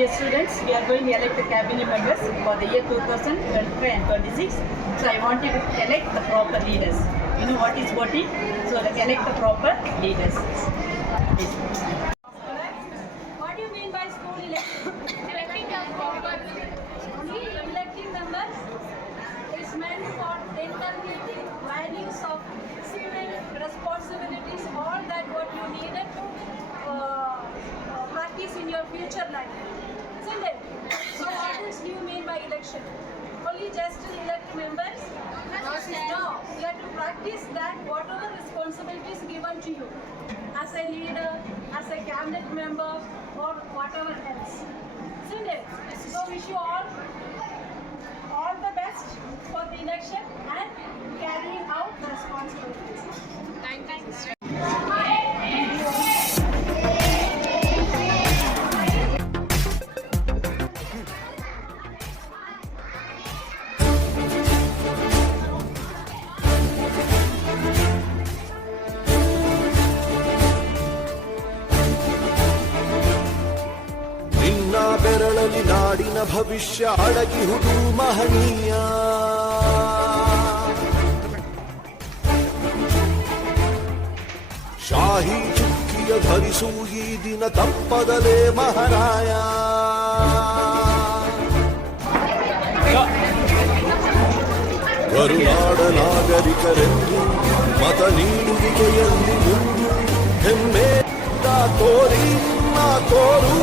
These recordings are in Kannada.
Dear students, we are going to elect the cabinet members for the year 2025 and 26. So I want you to elect the proper leaders. You know what is voting? So elect the proper leaders. What do you mean by school election? Electing members is meant for inculcating values of civil responsibilities, all that what you needed to practice in your future life. Isn't it? So what else do you mean by election? Only just to elect members? No, you have to practice that whatever responsibilities given to you as a leader, as a cabinet member, or whatever else. Isn't it? So wish you all the best for the election and carrying out the responsibilities. Thank you. ಬೆರಳಲಿ ನಾಡಿನ ಭವಿಷ್ಯ ಅಡಗಿಹುದು ಮಹನೀಯ. ಶಾಹಿ ಚುಕ್ಕಿಯ ಧರಿಸು ಈ ದಿನ ತಪ್ಪದಲೇ ಮಹಾರಾಯ. ಕರುನಾಡ ನಾಗರಿಕರೆಂದು ಮತ ನೀಡುವಿಕೆಯಲ್ಲಿ ಮುಂದು ಹೆಮ್ಮೆ ತೋರಿ ತೋರು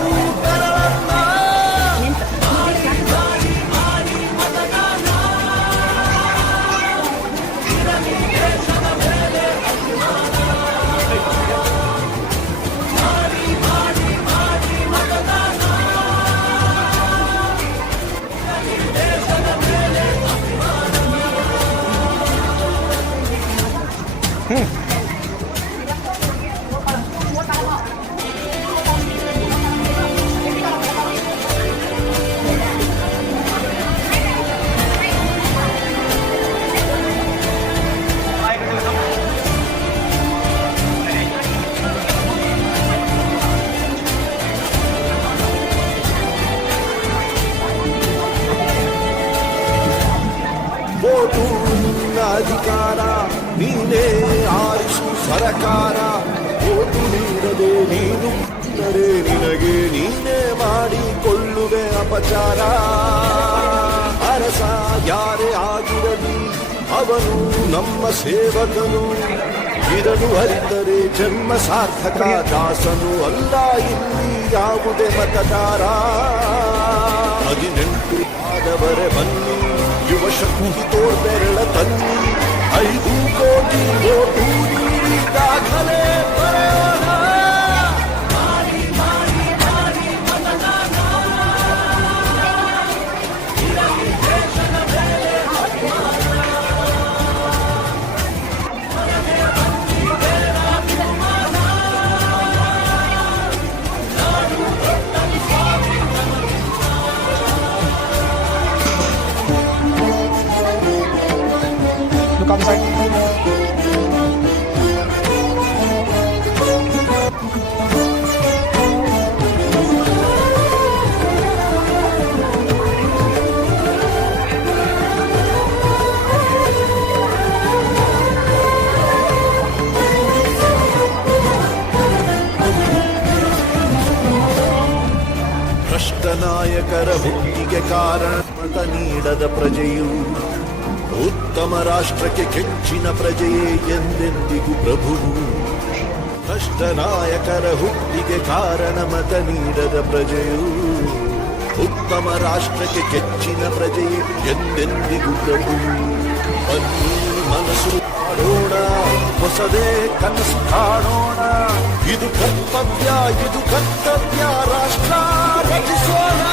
ಓಟು ನಿನ್ನ ಅಧಿಕಾರ, ನೀನೇ ಆರಿಸು ಸರಕಾರ. ಓಟು ನೀಡದೆ ನೀನು ನಿನಗೆ ನೀನೇ ಮಾಡಿಕೊಳ್ಳುವೆ ಅಪಚಾರ. ಅರಸ ಯಾರೇ ಆಗಿರಲಿ ಅವನು ನಮ್ಮ ಸೇವಕನು. ಇದನ್ನು ಅರಿತರೆ ಜನ್ಮ ಸಾರ್ಥಕ. ದಾಸನು ಅಲ್ಲ ಇಲ್ಲಿ ಯಾವುದೇ ಮತದಾರ. 18 ಆದವರೆ ಬನ್ನಿ, ಯುವ ಶಕ್ತಿ ತೋರ್ಬೆರಳ ತನ್ನಿ. 5 ಕೋಟಿ ಓಟು ನೀಡಿ ದಾಖಲೆ ಬರೆಯೋಣ. Come side. ಭ್ರಷ್ಟ ನಾಯಕರ ಹುಟ್ಟಿಗೆ ಕಾರಣ ಮತ ನೀಡದ ಪ್ರಜೆಯು. ಉತ್ತಮ ರಾಷ್ಟ್ರಕ್ಕೆ ಕೆಚ್ಚಿನ ಪ್ರಜೆಯೇ ಎಂದೆಂದಿಗೂ ಪ್ರಭುವು. ಭ್ರಷ್ಟ ನಾಯಕರ ಹುಟ್ಟಿಗೆ ಕಾರಣ ಮತ ನೀಡದ ಪ್ರಜೆಯು. ಉತ್ತಮ ರಾಷ್ಟ್ರಕ್ಕೆ ಕೆಚ್ಚಿನ ಪ್ರಜೆಯೇ ಎಂದೆಂದಿಗೂ ಪ್ರಭುವು. ಬನ್ನಿ ಮನಸ್ಸು ಮಾಡೋಣ, ಹೊಸದೇ ಕನಸು ಕಾಣೋಣ. ಇದು ಕರ್ತವ್ಯ ರಾಷ್ಟ್ರ ರಚಿಸೋಣ.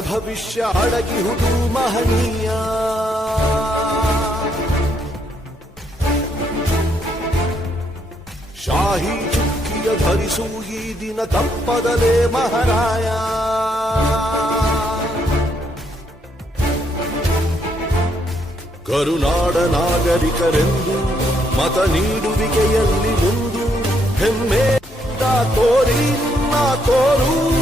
ಭವಿಷ್ಯ ಅಡಗಿಹುದು ಮಹನೀಯ. ಶಾಹಿ ಚುಕ್ಕಿಯ ಧರಿಸು ಈ ದಿನ ತಪ್ಪದಲೇ ಮಹಾರಾಯ. ಕರುನಾಡ ನಾಗರಿಕರೆಂದು ಮತ ನೀಡುವಿಕೆಯಲ್ಲಿ ಮುಂದು ಹೆಮ್ಮೆ ತೋರಿ ತೋರು